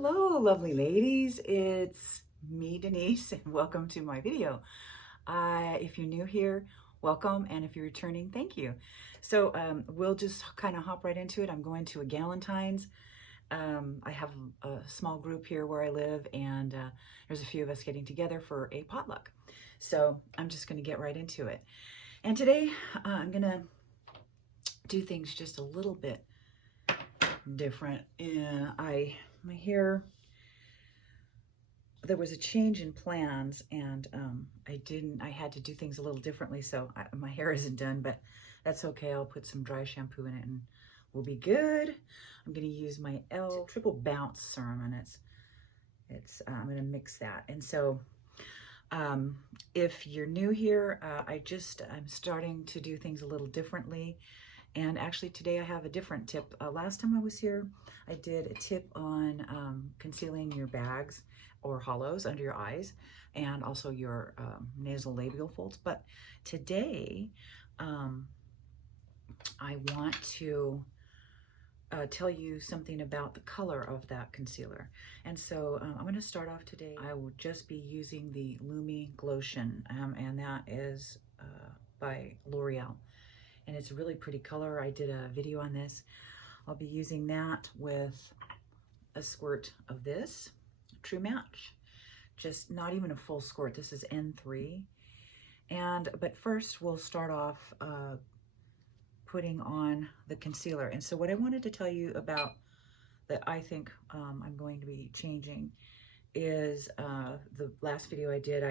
Hello, lovely ladies. It's me, Denise, and welcome to my video. If you're new here, welcome, and if you're returning, thank you. So we'll just kind of hop right into it. I'm going to a Galentines. I have a small group here where I live, and there's a few of us getting together for a potluck. So I'm just going to get right into it. And today I'm going to do things just a little bit different. My hair, there was a change in plans, and I had to do things a little differently, so my hair isn't done, but that's okay. I'll put some dry shampoo in it and we'll be good. I'm going to use my triple bounce serum, and I'm going to mix that. And so if you're new here, I'm starting to do things a little differently. And actually today I have a different tip. Last time I was here, I did a tip on concealing your bags or hollows under your eyes, and also your nasal labial folds. But today I want to tell you something about the color of that concealer. And so I'm going to start off today. I will just be using the Lumi Glotion, and that is by L'Oreal. And it's a really pretty color. I did a video on this. I'll be using that with a squirt of this, True Match. Just not even a full squirt. This is N3. But first we'll start off putting on the concealer. And so what I wanted to tell you about that I think I'm going to be changing is the last video I did,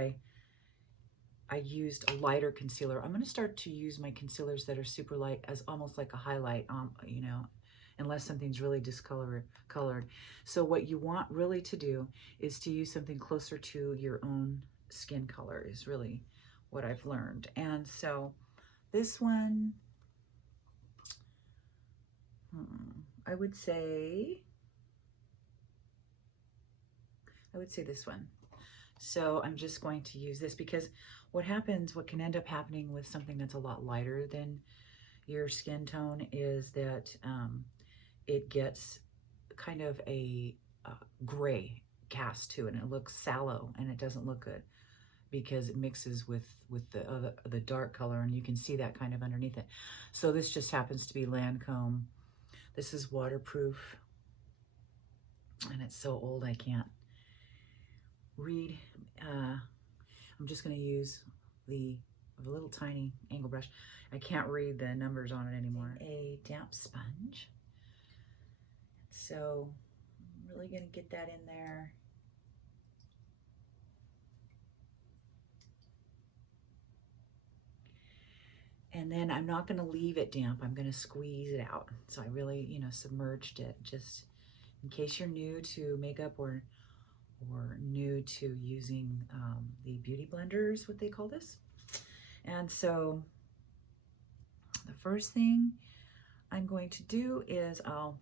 I used a lighter concealer. I'm going to start to use my concealers that are super light as almost like a highlight, unless something's really discolored. So what you want really to do is to use something closer to your own skin color is really what I've learned. And so this one, I would say this one. So I'm just going to use this because what can end up happening with something that's a lot lighter than your skin tone is that it gets kind of a gray cast to it, and it looks sallow, and it doesn't look good because it mixes with the dark color, and you can see that kind of underneath it. So this just happens to be Lancome. This is waterproof, and it's so old I can't read. I'm just going to use the little tiny angle brush. I can't read the numbers on it anymore. A damp sponge. So I'm really going to get that in there. And then I'm not going to leave it damp. I'm going to squeeze it out. So I really, submerged it, just in case you're new to makeup or new to using the beauty blender is what they call this. And so the first thing I'm going to do is I'll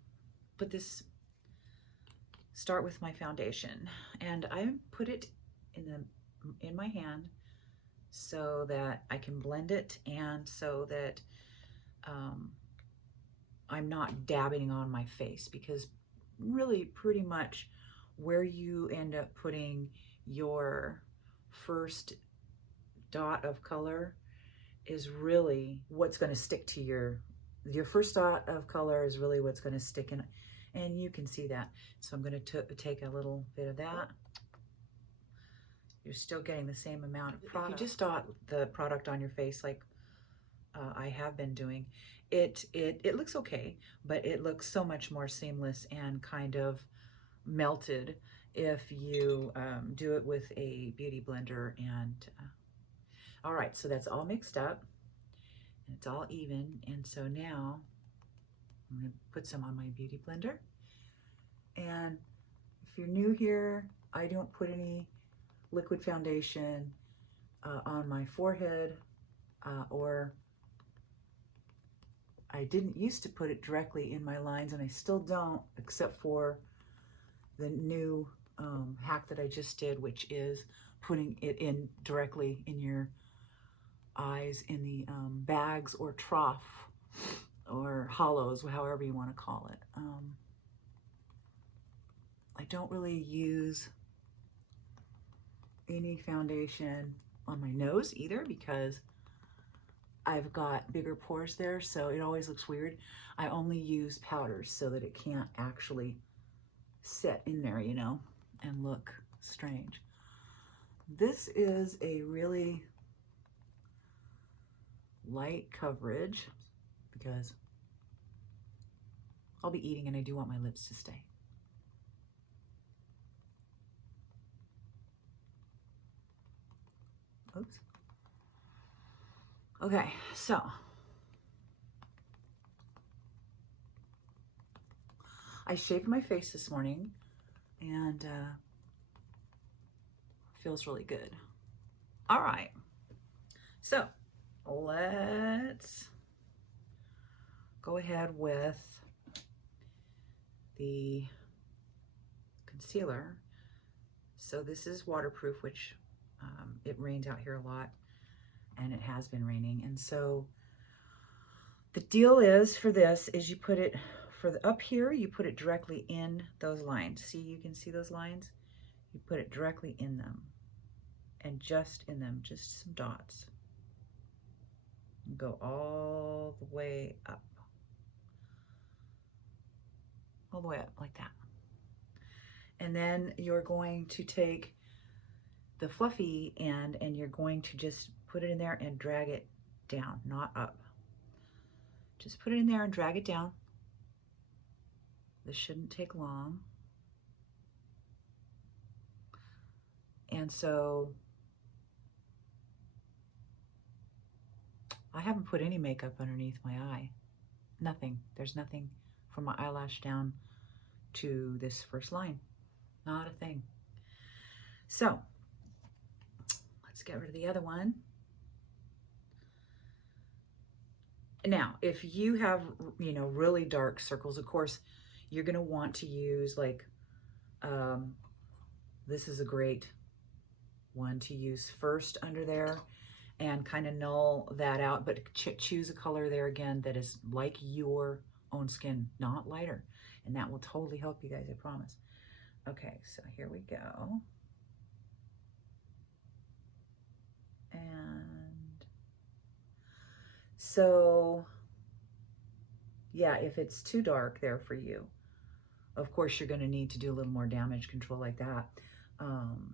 start with my foundation, and I put it in my hand so that I can blend it, and so that I'm not dabbing on my face, because really pretty much where you end up putting your first dot of color is really what's going to stick to your first dot of color is really what's going to stick in, and you can see that. So I'm going to take a little bit of that. You're still getting the same amount of product. If you just dot the product on your face like I have been doing, it looks okay, but it looks so much more seamless and kind of melted if you do it with a beauty blender. And all right, so that's all mixed up and it's all even. And so now I'm going to put some on my beauty blender. And if you're new here, I don't put any liquid foundation on my forehead, or I didn't used to put it directly in my lines, and I still don't, except for the new hack that I just did, which is putting it in directly in your eyes in the bags or trough or hollows, however you want to call it. I don't really use any foundation on my nose either because I've got bigger pores there, so it always looks weird. I only use powders so that it can't actually sit in there, you know, and look strange. This is a really light coverage because I'll be eating and I do want my lips to stay. Oops. Okay, so I shaved my face this morning and feels really good. All right, so let's go ahead with the concealer. So this is waterproof, which it rains out here a lot, and it has been raining. And so the deal is for this is you put it for the up here, you put it directly in those lines. See, you can see those lines? You put it directly in them and just in them, just some dots. And go all the way up. All the way up like that. And then you're going to take the fluffy end and you're going to just put it in there and drag it down, not up. Just put it in there and drag it down. This shouldn't take long. And so I haven't put any makeup underneath my eye. Nothing. There's nothing from my eyelash down to this first line. Not a thing. So let's get rid of the other one. Now, if you have, you know, really dark circles, of course, you're going to want to use like, this is a great one to use first under there and kind of null that out, but choose a color there again that is like your own skin, not lighter. And that will totally help you guys, I promise. Okay, so here we go. And so, yeah, if it's too dark there for you, of course, you're going to need to do a little more damage control like that.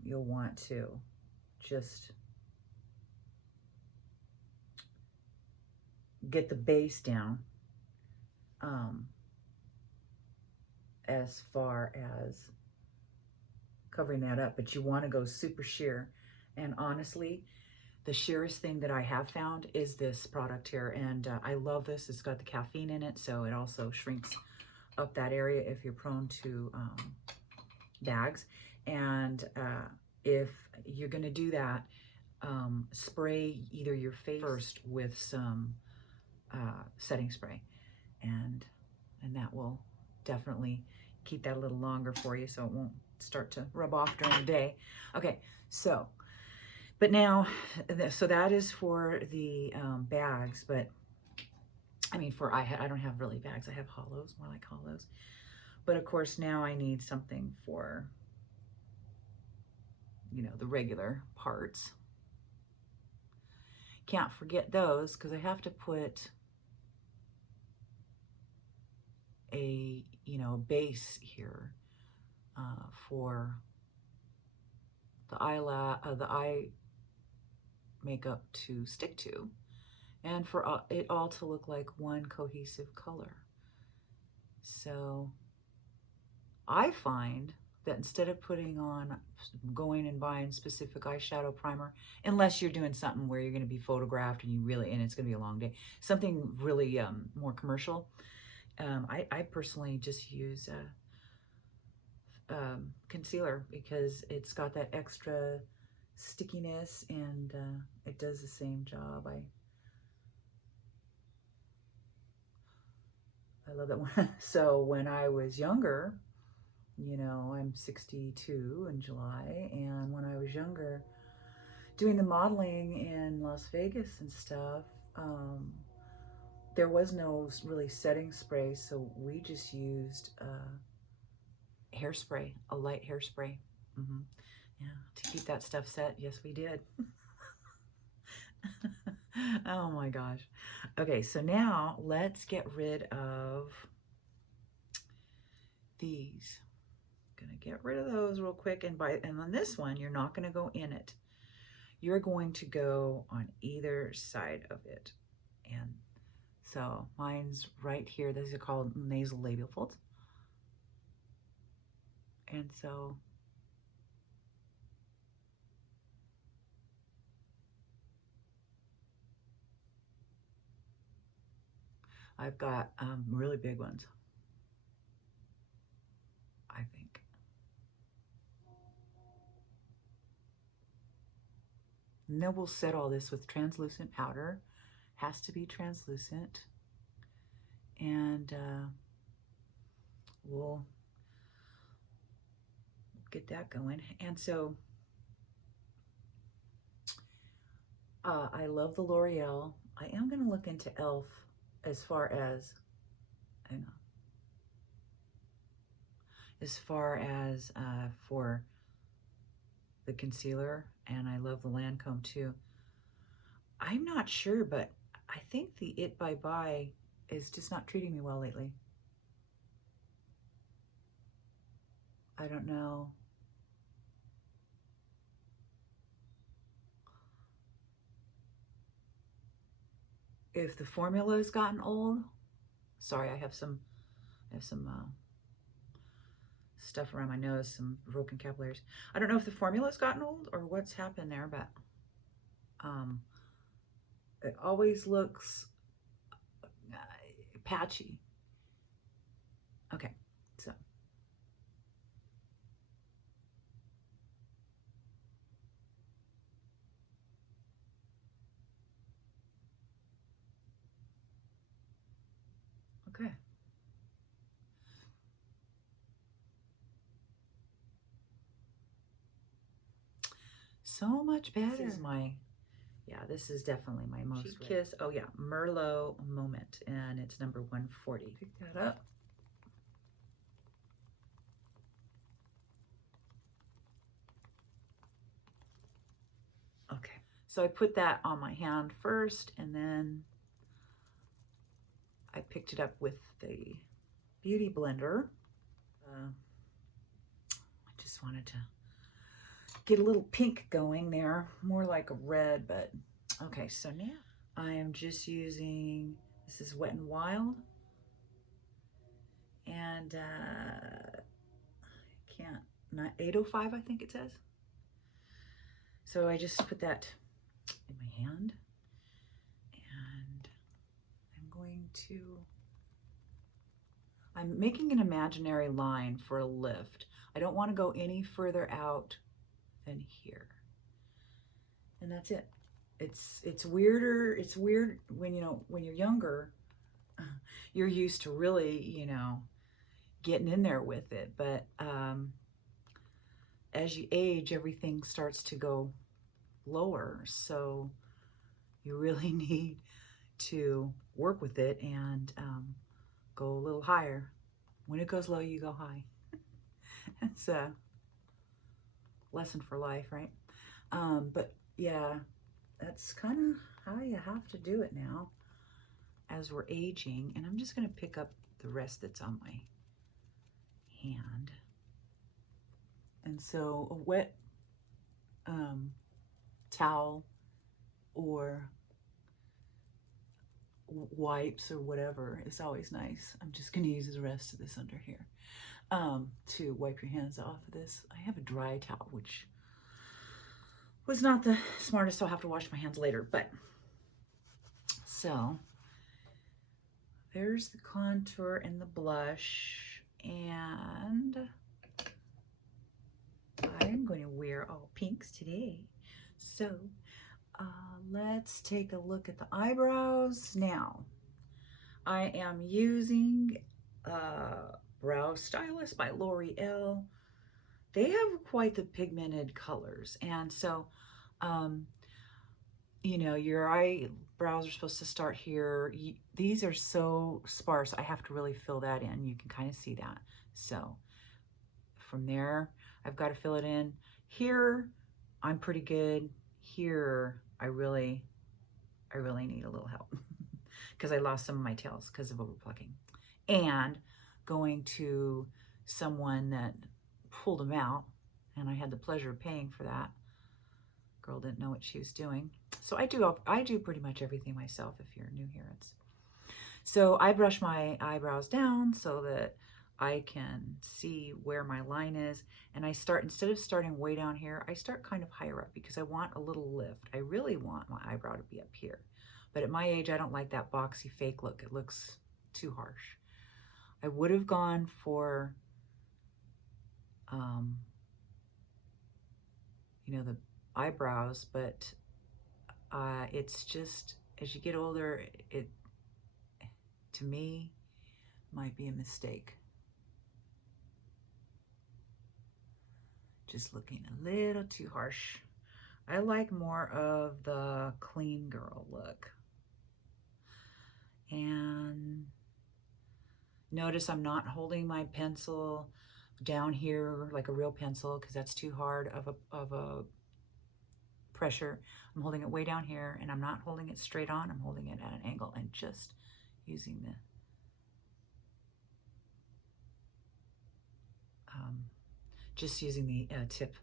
You'll want to just get the base down as far as covering that up, but you want to go super sheer. And honestly, the sheerest thing that I have found is this product here, and I love this. It's got the caffeine in it, so it also shrinks up that area if you're prone to bags. And if you're going to do that, spray either your face first with some setting spray, and that will definitely keep that a little longer for you, so it won't start to rub off during the day. Okay, so but now, so that is for the bags, but I mean, I don't have really bags. I have hollows, more like hollows. But of course, now I need something for, you know, the regular parts. Can't forget those because I have to put a, you know, base here for the eye makeup to stick to, and for it all to look like one cohesive color. So I find that instead of going and buying specific eyeshadow primer, unless you're doing something where you're going to be photographed and it's going to be a long day, something really more commercial, I personally just use concealer because it's got that extra stickiness and it does the same job. I love that one. So when I was younger, you know, I'm 62 in July, and when I was younger doing the modeling in Las Vegas and stuff, there was no really setting spray, so we just used hairspray, a light hairspray. Yeah, to keep that stuff set. Yes, we did. Oh my gosh. Okay, so now let's get rid of these. Gonna get rid of those real quick, and on this one, you're not gonna go in it. You're going to go on either side of it. And so mine's right here. These are called nasal labial folds. And so I've got really big ones, I think. And then we'll set all this with translucent powder. Has to be translucent. And we'll get that going. And so I love the L'Oreal. I am going to look into e.l.f. as far as, hang on, as far as for the concealer, and I love the Lancome too. I'm not sure, but I think the It Bye Bye is just not treating me well lately. I don't know. If the formula has gotten old. Sorry, I have some stuff around my nose, some broken capillaries. I don't know if the formula's gotten old or what's happened there, but it always looks patchy. Okay, so. Okay. So much better. This is my, yeah, this is definitely my most kiss. Oh yeah, Merlot Moment, and it's number 140. Pick that up. Okay, so I put that on my hand first, and then I picked it up with the Beauty Blender. I just wanted to get a little pink going there, more like a red, but okay. So now I am just using, this is Wet n Wild, and I can't, not 805, I think it says. So I just put that in my hand, and I'm making an imaginary line for a lift. I don't want to go any further out than here. And that's it. It's weirder. It's weird when, when you're younger, you're used to really, getting in there with it. But as you age, everything starts to go lower. So you really need to work with it and go a little higher. When it goes low, you go high. It's a lesson for life, right? But yeah, that's kind of how you have to do it now as we're aging. And I'm just going to pick up the rest that's on my hand. And so a wet towel or wipes or whatever is always nice. I'm just going to use the rest of this under here to wipe your hands off of this. I have a dry towel, which was not the smartest, so I'll have to wash my hands later. But so there's the contour and the blush, and I'm going to wear all pinks today. So let's take a look at the eyebrows. Now, I am using Brow Stylist by L'Oreal. They have quite the pigmented colors. And so, your eyebrows are supposed to start here. These are so sparse. I have to really fill that in. You can kind of see that. So from there, I've got to fill it in. Here, I'm pretty good. Here, I really need a little help because I lost some of my tails because of overplucking. And going to someone that pulled them out, and I had the pleasure of paying for that. Girl didn't know what she was doing. So I do pretty much everything myself if you're new here. So I brush my eyebrows down so that I can see where my line is. And I start, instead of starting way down here, I start kind of higher up because I want a little lift. I really want my eyebrow to be up here. But at my age, I don't like that boxy fake look. It looks too harsh. I would have gone for, you know, the eyebrows, but it's just, as you get older, it, to me, might be a mistake. Just looking a little too harsh. I like more of the clean girl look. And notice I'm not holding my pencil down here like a real pencil because that's too hard of a pressure. I'm holding it way down here, and I'm not holding it straight on. I'm holding it at an angle and just using the tip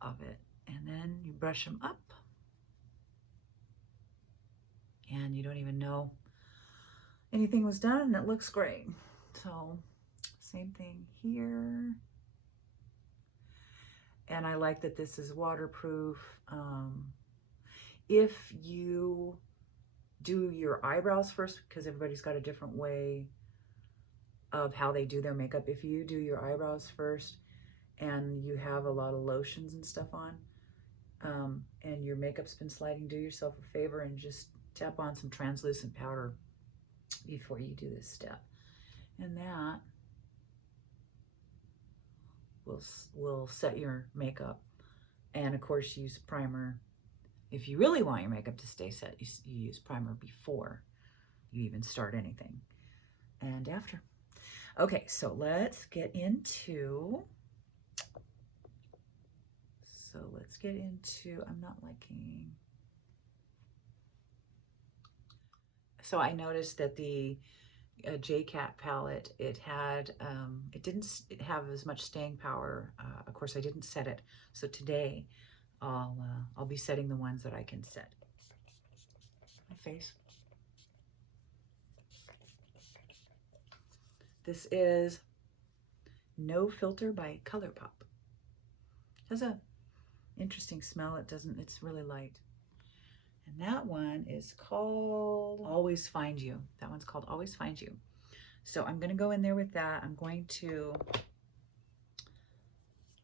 of it. And then you brush them up, and you don't even know anything was done, and it looks great. So same thing here. And I like that this is waterproof. If you do your eyebrows first, because everybody's got a different way of how they do their makeup. If you do your eyebrows first and you have a lot of lotions and stuff on, and your makeup's been sliding, do yourself a favor and just tap on some translucent powder before you do this step. And that will set your makeup. And of course, use primer. If you really want your makeup to stay set, you use primer before you even start anything and after. Okay, so let's get into, I'm not liking, so I noticed that the JCat palette, it didn't have as much staying power. Of course, I didn't set it. So today, I'll be setting the ones that I can set. My face. This is No Filter by ColourPop. It has a interesting smell. It's really light. And that one is called Always Find You. That one's called Always Find You. So I'm going to go in there with that. I'm going to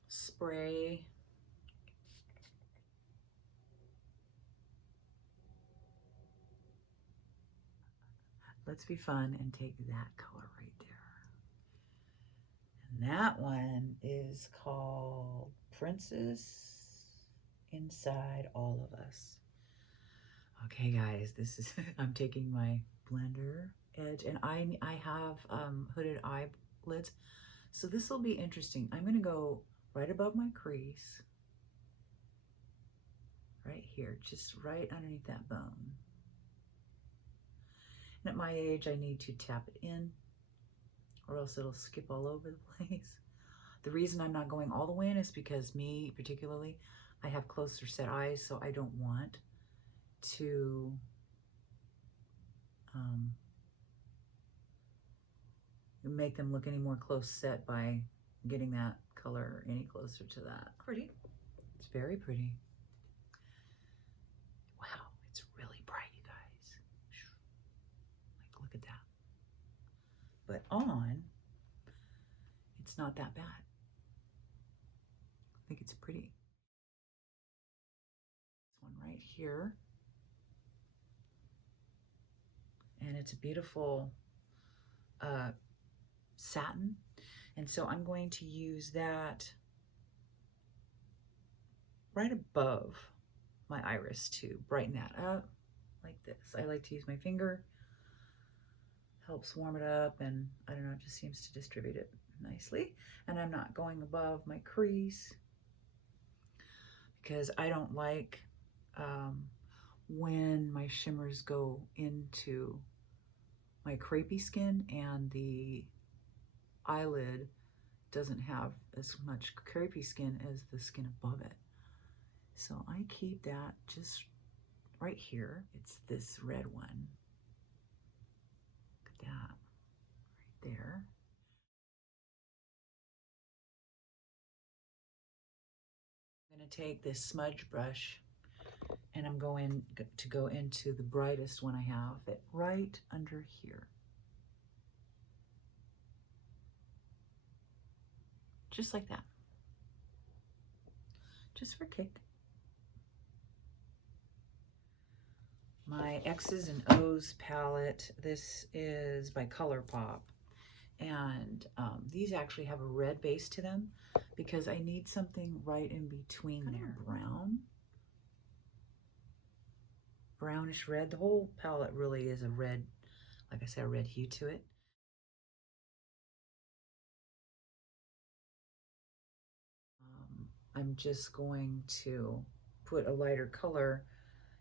spray Let's Be Fun and take that color right there. And that one is called Princess Inside All of Us. Okay, guys, this is, I'm taking my blender edge, and I have hooded eyelids, so this will be interesting. I'm going to go right above my crease, right here, just right underneath that bone. And at my age, I need to tap it in, or else it'll skip all over the place. The reason I'm not going all the way in is because me, particularly, I have closer set eyes, so I don't want to make them look any more close set by getting that color any closer to that. Pretty. It's very pretty. Wow, it's really bright, you guys. Like, look at that. But on, it's not that bad. I think it's pretty. This one right here. And it's a beautiful satin. And so I'm going to use that right above my iris to brighten that up like this. I like to use my finger. Helps warm it up, and I don't know, it just seems to distribute it nicely, and I'm not going above my crease because I don't like when my shimmers go into my crepey skin and the eyelid doesn't have as much crepey skin as the skin above it. So I keep that just right here. It's this red one. Look at that, right there. I'm gonna take this smudge brush and I'm going to go into the brightest one I have, it right under here. Just like that. Just for kick. My X's and O's palette, this is by ColourPop. And these actually have a red base to them because I need something right in between there. Brownish red. The whole palette really is a red, like I said, a red hue to it. I'm just going to put a lighter color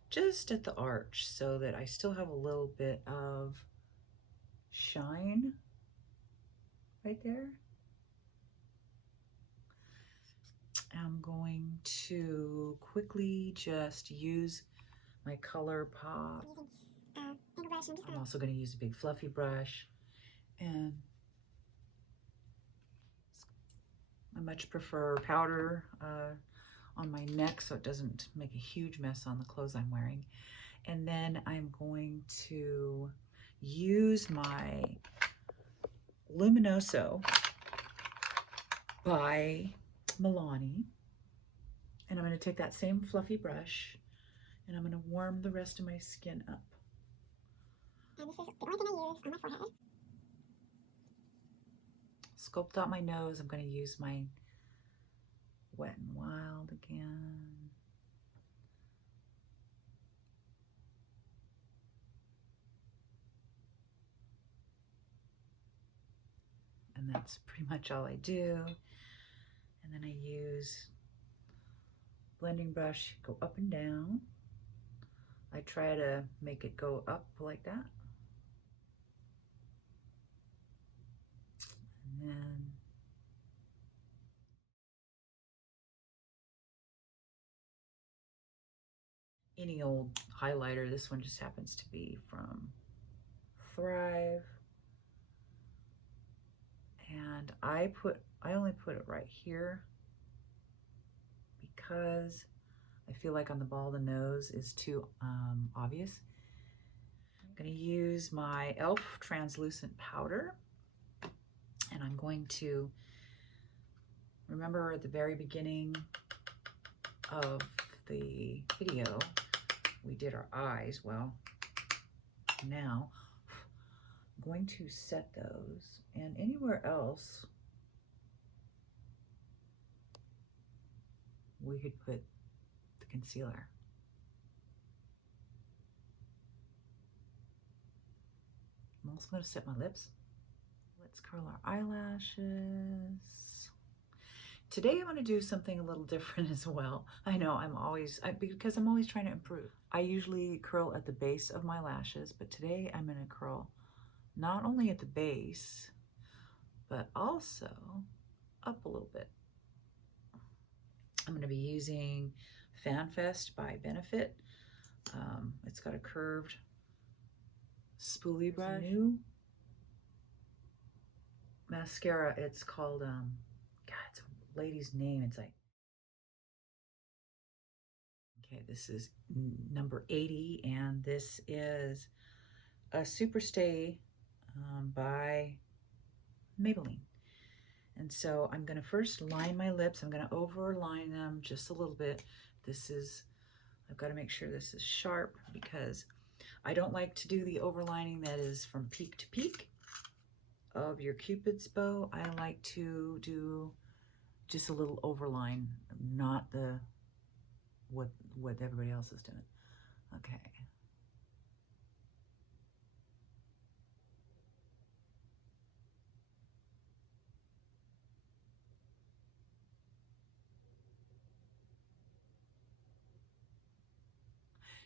just at the arch so that I still have a little bit of shine right there. I'm going to quickly just use my ColourPop. I'm also going to use a big fluffy brush, and I much prefer powder on my neck so it doesn't make a huge mess on the clothes I'm wearing. And then I'm going to use my Luminoso by Milani, and I'm going to take that same fluffy brush and I'm going to warm the rest of my skin up. And this is the only thing I use on my forehead. Sculpt out my nose. I'm going to use my Wet n Wild again. And that's pretty much all I do. And then I use blending brush, go up and down. I try to make it go up like that. And then any old highlighter. This one just happens to be from Thrive. And I only put it right here because I feel like on the ball of the nose is too obvious. I'm going to use my e.l.f. translucent powder, and I'm going to remember at the very beginning of the video we did our eyes. Well, now I'm going to set those, and anywhere else we could put the concealer. I'm also going to set my lips. Let's curl our eyelashes. Today I'm going to do something a little different as well. I know because I'm always trying to improve. I usually curl at the base of my lashes, but today I'm going to curl not only at the base, but also up a little bit. I'm going to be using FanFest by Benefit. It's got a curved spoolie brush. New mascara. It's called, God, it's a lady's name. It's like, okay, this is number 80, and this is a Superstay by Maybelline. And so I'm going to first line my lips. I'm going to overline them just a little bit. I've got to make sure this is sharp because I don't like to do the overlining that is from peak to peak of your Cupid's bow. I like to do just a little overline, not what everybody else is doing. Okay.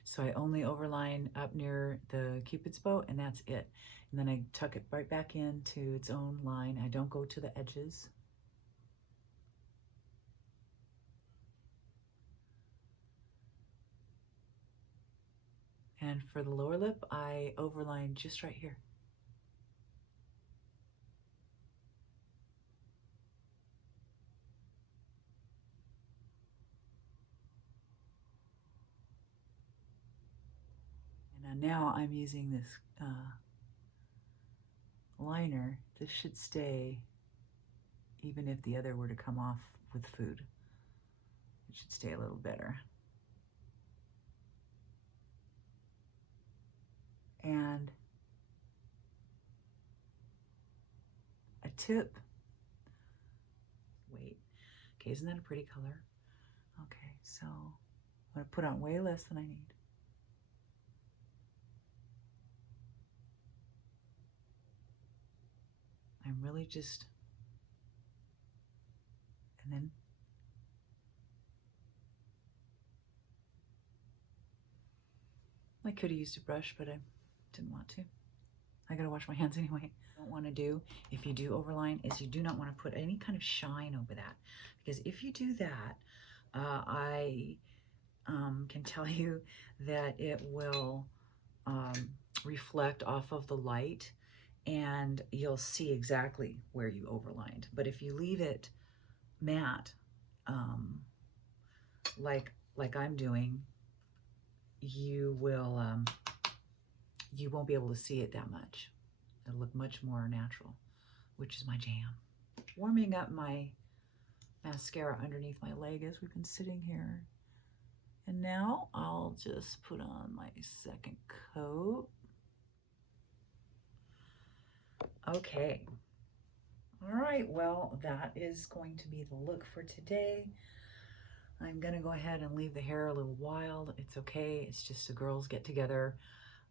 So I only overline up near the Cupid's bow, and that's it. And then I tuck it right back into its own line. I don't go to the edges. And for the lower lip, I overline just right here. And now I'm using this liner. This should stay even if the other were to come off with food. It should stay a little better. And a tip. Wait. Okay, isn't that a pretty color? Okay, so I'm going to put on way less than I need. I'm really just, and then I could have used a brush, but I didn't want to. I gotta wash my hands anyway. What you don't want to do, if you do overline, is you do not want to put any kind of shine over that. Because if you do that, I can tell you that it will reflect off of the light and you'll see exactly where you overlined. But if you leave it matte, like I'm doing, you won't be able to see it that much. It'll look much more natural, which is my jam. Warming up my mascara underneath my leg as we've been sitting here. And now I'll just put on my second coat. Okay. All right, well, that is going to be the look for today. I'm gonna go ahead and leave the hair a little wild. It's okay, it's just the girls get together.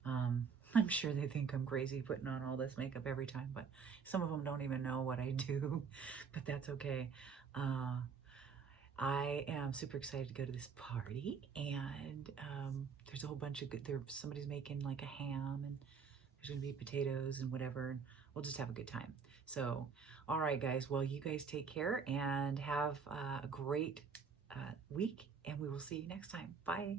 I'm sure they think I'm crazy putting on all this makeup every time, but some of them don't even know what I do, but that's okay. I am super excited to go to this party, and there's a whole bunch of good, somebody's making like a ham, and there's gonna be potatoes and whatever, and we'll just have a good time. So, all right, guys, well, you guys take care and have a great week, and we will see you next time. Bye.